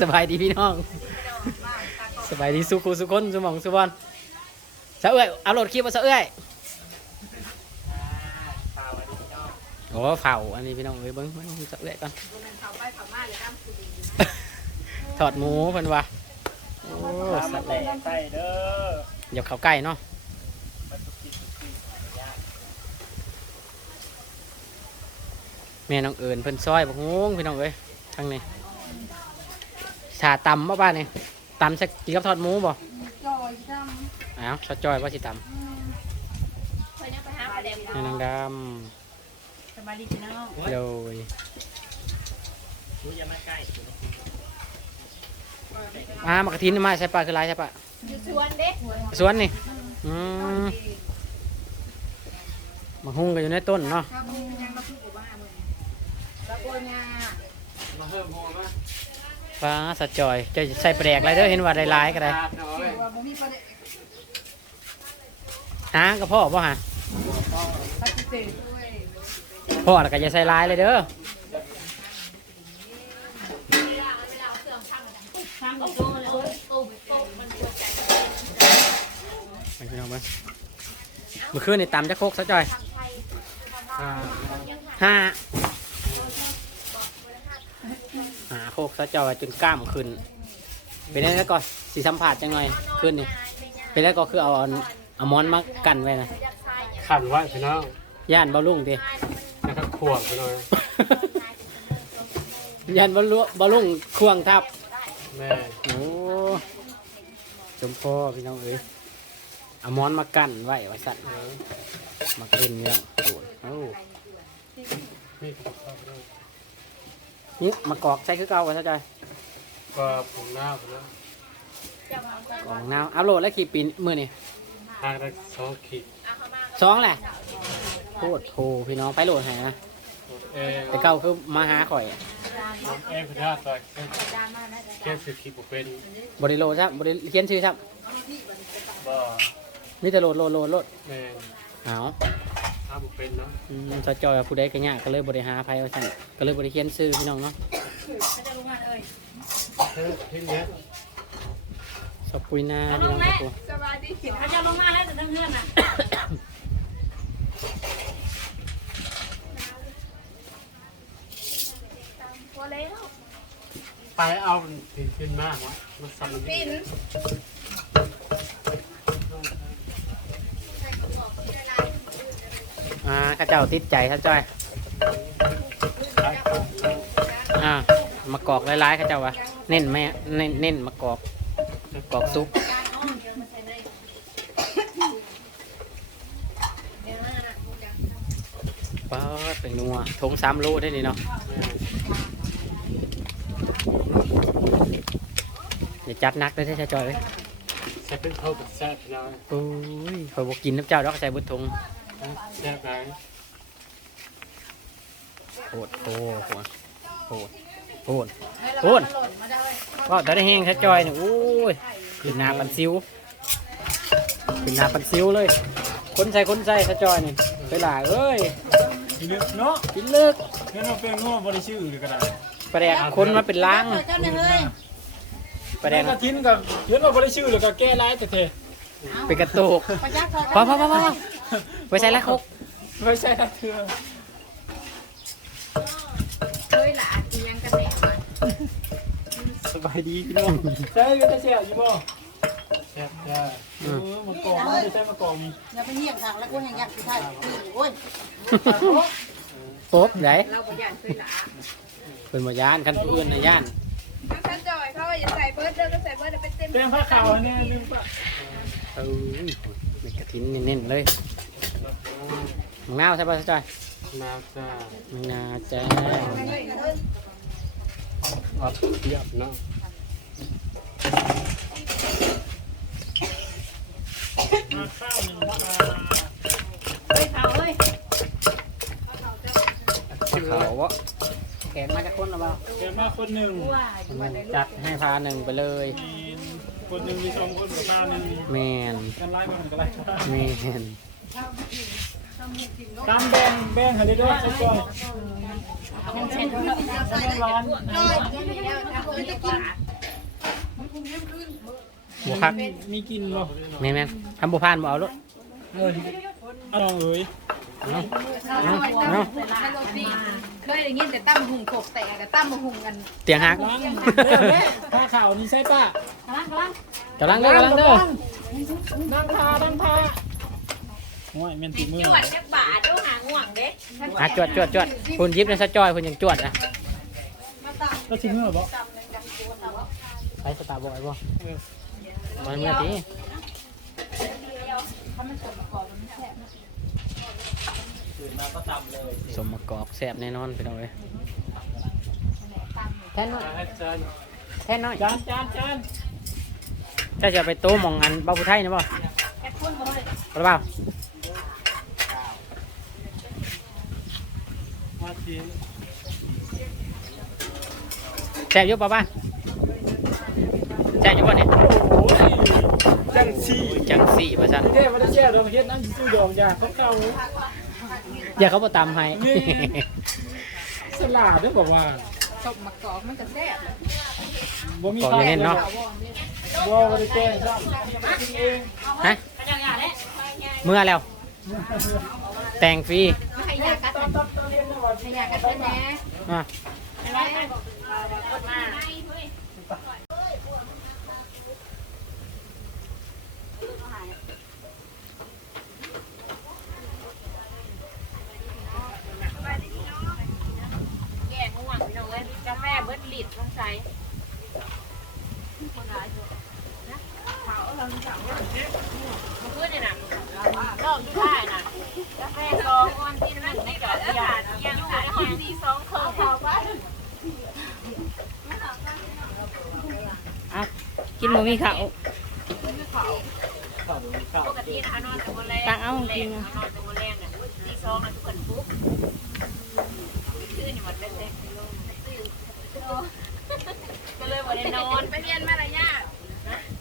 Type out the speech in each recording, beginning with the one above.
สบายดีพี่น้อง สบายดีสุขุสุคนสุหมองสุบอลสะเอ้ยเอาโหลดคลิปมาสะเอ้ยโอ้เผาอันนี้พี่น้องเอ้ยเบิ้งเบิ้งสะเอ้ยก่อนถอดหมูเพิ่นว่าโอ้สะแหล่ใส่เด้ออย่าเข้าใกล้เนาะแม่น้องเอิญเพิ่นซอยบักงงพี่น้องเอ้ยทางนี้ ชาตำบ่บ้านนี่ตำสักกินกับทอดหมูบ่จอยดอ้าวสะจอยว่าสิตำำเคยนั่งไปหาประเด็นแม่นางดสบายดีพี่น้องำโดยรู้ยังไม่ใกล้อ่ามากระทินมาใช่ปะคือไรใช่ปะอยู่สวนเด็กสวนนี่อืมมาหุ้งกันอยู่ในต้นเนาะครับมึงยังมาพูดกับบ้ามึงแล้วก็งามาเพิ่มโมมา ฟ้าสะจอยจะใส่แปลกอะไรเด้อเห็นว่าหลายก็ได้หน่อยว่าบ่มีประเด็นหางกับพ่อป่ะฮะปฏิเสธด้วยพ่อแล้วก็จะใส่หลายเลยเด้อทางกับตัวเลยโอ้ยโอ้ยโอ้ยมันปวดใจไปพี่น้องเบ้งเมื่อคืนนี่ตำจะโคกสะจอยห้าหาโค กสะจอยจนกล้ามขึ้น เป็นได้แล้วก็สีสัมผัสจังหน่อยขึ้นนี่เป็นได้ก็คือเอาเอาหมอนมากันไว้นะขันไว่าพี่น้องย่านเบาลุ่งดินะครับขวบไปหน่อยยันบอลลุบอลลุงควงทับแม่โอ้จมพ่อพี่น้องเอ้ยเอามอนมากั้นไว้ไว้สัตว์มาเล่นเนี่ยโอ้ยโอ้ นี่ก็เข้าไปด้วย นี่มากอกใส่คือเก่าไว้ซะจอยก็ผมหน้าไปแล้วกองน้ำอัพโหลดแล้วขี่ปีนมือนี่ทางละสองขีดสองแหละโคตรโทพี่น้องไปโหลดให้นะเอแต่เก่าคือมาหาข่อยเอพยาต่อยแค่สิบขีดผมเป็นบริโหลดครับบริเขียนชื่อครับบ่มีแต่โหลดโหลดโหลดโหลดแม่เอา ถ้าผมเป็นเนาะอืมซะจอยว่าผู้ใดก็ยากก็เลยบริหาภัยว่าสั่นก็เลยบริเขียนชื่อพี่น้องเนาะเฮ้ยที่เนี้ยสปุยหนาพี่น้องครับผมสบายดีเขาจะลงมาแล้วแต่เพื่อนน่ะพอแล้วไปเอาผินขึ้นมากวะมันสั่นปิ่น อ่าข้าเจ้าติดใจซะจอย อ่ามากอกหลายๆเขาเจ้าวะเน้นแม่เน้นเน้นมากอกกอกซุปป้าดเป็นนัวทงสามโลได้นี่เนาะเดี๋ยวจัดหนักเลยใช่จอยเลยใช้เป็นเท่ากับแซ่บพี่น้องโอ้ยคอยบอกกินน้ำเจ้าดอกใส่บุญทง แซ่บไหนโหดโหดหัวโหดโหดโหดว่าแต่ได้แห้งใช่จอยเนี่ยโอ้ยขึ้นนาปันซิวขึ้นนาปันซิวเลย คนใส่คนใส่ใช่จอยนี่ไปหล่าเอ้ยเลือกเนาะกินเลิกเงินมาเป็นงัวบริชื่อหรือก็ได้ประแดกคนมาเป็นล้างเจ้าเนี่ยเฮ้ยประแดกกระทิ้นกับเงินมาบริชื่อหรือก็แก้ร้ายแต่เทเป็นกระตุกประยัดพอพอพอพอ ไปใส่ละคกไม่ใช่นะเธอเฮ้ยหลานอียังกันแน่สบายดีพี่น้องใช่ก็จะเสียอยู่บ่แซ่บจ้าเออมากองไม่ใช่มากองอย่าไปเหี่ยงทางแล้วกูยังอยากสิถ่ายโอ้ยโป๊บไหนเราประหยัดเคยหลาเป็นบ่ย่านคันผู้อื่นในะย่านถ้าจอยเขาอย่าใส่เบิร์ดเด้อก็ใส่เบิร์ดเป็นเต็มเต็มผ้าขาวเนี่ยลืมปะเอ้ยเป็นกระถินเน้นๆเลย มังนาวใช่ป่ะจอยนาจ้ามังนาวจ้าอับเทียบเนาะเฮ้ยเขาเฮ้ยปลาเขาวะแขนมาจากคนหรือเปล่าแกมาคนหนึ่งว่าจัดให้พาหนึ่งไปเลย มีคนหนึ่งมีสองคนกับตาหนึ่งแมนกันไล่มาเหมือนกันไล่แมน ตามแบงแบงหันได้ด้วยใช่ก่อนมันเช็ดแบงร้านจอยกินบัวคักมีกินบ่แม่แม่ทำบัวพานบ่เอาลูกเออเอาเอ้ยเอาเอาเอาเคยได้ยินแต่ตั้มหุงโขกแต่แต่ตั้มหุงกันเตียงหักล้างแม่าขาวนี่ใช่ป่ะกำลังเด้อกำลังเด้อนั่งทานั่งทา โอ้ยแม่นตีมือจวดจักบาทเด้อหาง่วงเด้อะจวดจวดจวดคุณยิบในสะจอยคุณยังจวดนะก็ชิมเมื่อบ่ไปสตาร์บอกไอ้บ่มันเมื่อตีสมมะกอกแซ่บแน่นอนพี่น้องเอ้ยแท่นน้อยจานแท่นน้อยจานจานจานเจ้าจะไปโต๊ะหมองอันบ้าผู้ไทยนะบ่หรือเปล่า มาที แซ่บอยุบป่ะบ้านแซ่บอยุบป่ะเนี่ยโอ้ยจังสีจังสี่ประชันเท่มาได้แช่ดอกเฮ็ดน้ำซื้อดอกยาเขาเก่าอย่าเขาบ่ตามให้ นี่สลาดเด้อบอกว่าศพมะกอกมันจะแซ่บบ่มีขออย่างนี้เนาะ บ่บ่ได้แจ้งซ้ำกินเองฮะเมื่อแล้ว แต่งฟรีไม่ให้ยากัดมันให้ยากัดมันแน่อะแก่ง่วงพี่น้องเอ้ยกาแฟเบิดลิตรต้องใช้คนร้ายอยู่นะ เขาเราสั่งว่าเพื่อนเนี่ยนะรอบที่ได้น่ะกาแฟกองวันที่หนึ่งในดอกยายังอยู่ในห้องที่สองเคิร์ฟบ้านกินหมูมีข้าวปกตินะนอนแต่วันแรกตักเอากินนอนแต่วันแรกเนี่ยที่สองนะทุกคนปุ๊บชื่อนี่มันเล็กๆก็เลยวันได้นอนไปเรียนมารยาท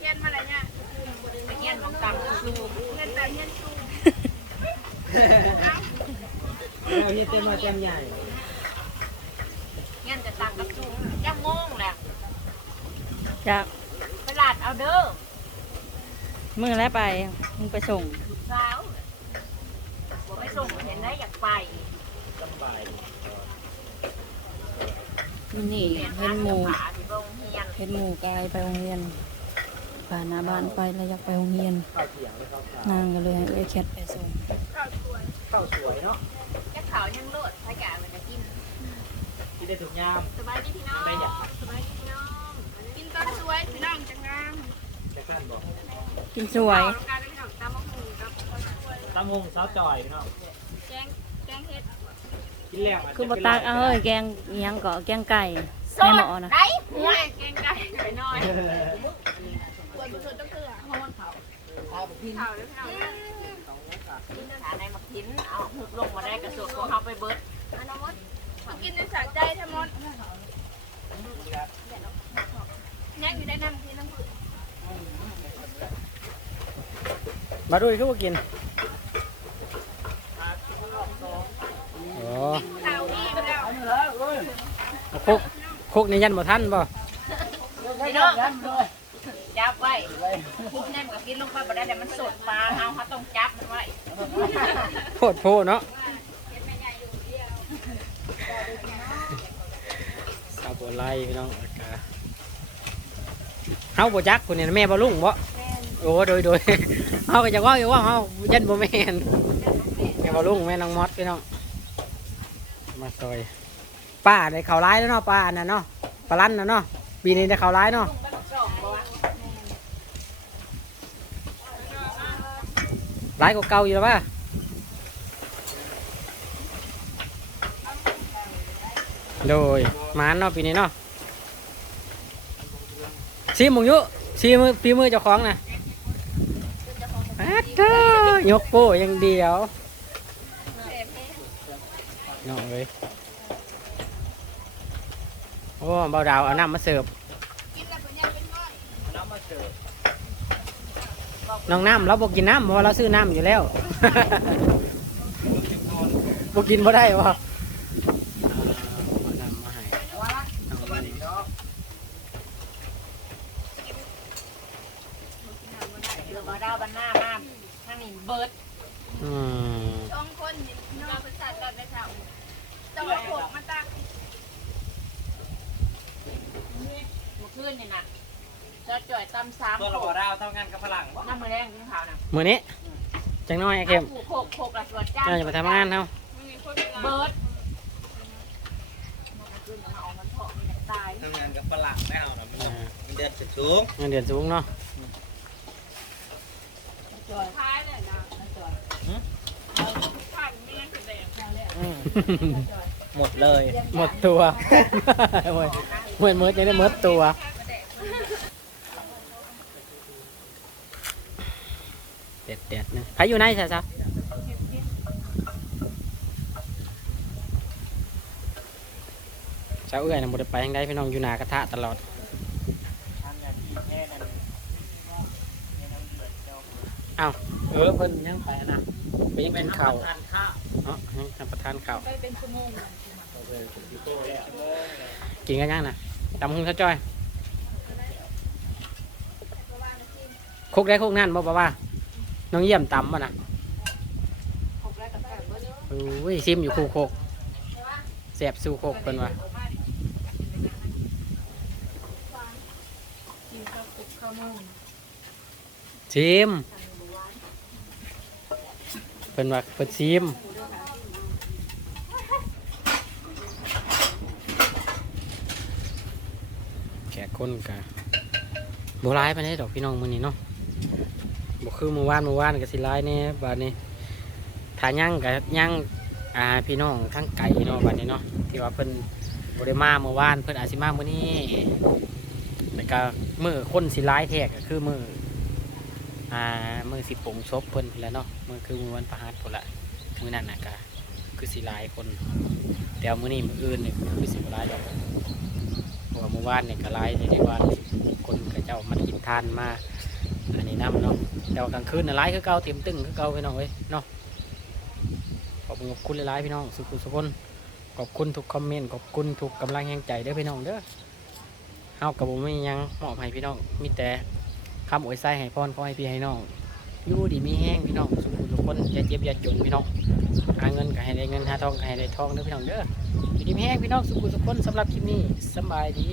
เรียนมารยาท ไปเงียนของต่างสู เรียนแต่เรียนสู เราเฮ็ดเต็มมาจังใหญ่เงียนจะต่างกับสูยังงงแหละจะไปลาดเอาเด้อมือแล้วไปมึงไปส่งลูกสาวบอกไปส่งเห็นได้อยากไปนี่เห็นหมูขาที่โรงเรียนเห็นหมูกายไปโรงเรียนผ่านหน้าบ้านไปแล้วอยากไปโรงเรียนนางก็เลยให้เอ้ยแคทไปส่งข้าวสวยเนาะ จะขาวยังโลดถ้าแกมันจะกินกินได้ทุกยามสบายดีพี่น้องสบายดีพี่น้องกินตอนสวยพี่น้องจังงามแต่ขั้นบ่กินสวยเอาการพี่น้องตามมะฮูกับตอนสวยตำหงสาวจ่อยเนาะแกงแกงเห็ดกินแล้วคือบ่ตักเอาเอ้ยแกงอิหยังเกาะแกงไก่ในหม้อนะได้หัวแกงไก่ไปหน่อยปวดสุดต้องเกลือเพราะมันเขาเขาด้วยพี่น้อง ฐานในมักทิ้นเอาหุบลงมาได้กระสุนของเขาไปเบิดอันนั้นมดเขากินในสะใจแท้มดยังอยู่ได้น้ำที่น้ำผึ้งมาดูอีกทุกกินโอ้ข้าวอีกแล้วเอาคุกคุกนี่ยันบ่ทันบ่พี่น้อง จับไว้คุบแน่นกับกินลงไปบ่ได้แต่มันสดปลาเอาเขาต้องจับมันไว้โพดโพเนาะสาวบัวไล่พี่น้องก็เฮาบ่จักคนนี้แม่บ่ลุงบ่โอ้โดยโดยเฮาก็จะว่าอยู่ว่าเฮายันบ่แม่นแม่บ่ลุงแม่น้องมอดพี่น้องมาซอยป้าได้ข้าวร้ายแล้วเนาะป้าน่ะเนาะปลาลั่นน่ะเนาะปีนี้ได้ข้าวร้ายเนาะ ร้ายกว่าเก่าอยู่แล้วป่ะโดยมานเนาะปีนี้เนาะซีมุงยุซีมือปีมือเจ้าของนะอัดเด้อยกโป้อย่างเดียวน้องเลยโอ้เบาดาวเอาน้ำมาเสิร์ฟกินแล้วเป็นยังเป็นน้อยน้ำมาเสิร์ฟ น้องน้ำเราบอกกินน้ำเพราะเราซื้อน้ำอยู่แล้วบอกกินบ่ได้วะน้ำมาให้ วันหน้ามาทางนี้เบิร์ด อืม สองคนนี่นอนเป็นสัตว์แบบในเช้าจะว่าพวกมาตั้ง เมื่อคืนนี่น่ะจะจ่อย ตำสามตัวโขเรากบ่ดาวเท่ากันกับฝรั่งบ่น้ำมือแรงกินข้าวน่ะมื้อนี้จังน้อยไอ้เข้มโขกโขกละส่วนจ้าเจ้าจะไปทำงานเฮาไม่มีคนเวลาเบิร์ดมันขึ้นมาเอามันเถาะมันตายทำงานกับฝรั่งไม่เอาหรอกมันอ่ามันเดือดจะสูงเงินเดือนสูงเนาะจ่อยท้ายเลยนะจ่อยผ่านไม่งั้นจะแดงหมดเลย หมดตัวเหมือนเหมือนมืดยังได้หมดตัว เด็ดเด็ดๆนะพาอยู่ไหนใช่ซะเจ้าเอื้อยนะบุได้ไปทางใดพี่น้องอยู่หนากระทะตลอดทำอย่างที่แค่นั้นแค่นั้นเดือดเจ้าเออเพิ่นยังไปนะไปยังกินข้าวทานข้าวเนาะยังรับประทานข้าวไปเป็นชั่วโมงกินกันยังนะตำหุ้งซะจ้อยคุกได้คุกนั่นบ่บ่ว่า น้องเยี่ยมตำบ่นะโอ้ยซิมอยู่คู่โคกแสบสู่โคกเพิ่นว่ากินข้าวปุกข้าวมุงซิมเพิ่นว่าเพิ่นซิมแขกคนกะบ่ร้ายปานดดอกพี่น้องมือนี้เนาะ บคือเมื่อวานเมื่อวานก็สิร้ายแน่บัดนี้ถ้ายังก็ยังอ่าพี่น้องทั้งไก่เนาะบัดนี้เนาะที่ว่าเพิ่นบ่ได้มาเมื่อวานเพิ่นอาจสิมามื้อนี้แล้วก็มือคนสิร้ายแท้ก็คือมืออ่ามือสิปงศพเพิ่นพุ่นแล้วเนาะมือคือมือวันประหัสพุ่นละมือนั่นนะกะคือสิหลายคนแต่ว่ามื้อนี้มืออื่นเนี่ยคือสิบ่หลายดอกเพราะว่าเมื่อวานนี่ยก็หลายในที่ว่าคนก็เจ้ามากินทานมา นี้นํเนาะแต่ว่ากลางคืนน่ะหลายคือเก่าเต็มตึงคือเก่าพี่น้องเว้ยเนาะขอบคุณขอบคุณหลายๆพี่น้องสุขุสุขคนขอบคุณทุกคอมเมนต์ขอบคุณทุกกำลังแรงใจเด้อพี่น้องเด้อเฮากับผมไม่ยังมอบให้พี่น้องมีแต่คำอวยไส้ให้พรขอให้พี่ให้น้องอยู่ดีมีแห้งพี่น้องสุขทุกคนอย่าเจ็บอย่าจนพี่น้องหาเงินก็ให้ได้เงินหาทองก็ให้ได้ทองเด้อพี่น้องเด้ออยู่ดีมีแห้งพี่น้องสุขทุกคนสำหรับคลิปนี้สบายดี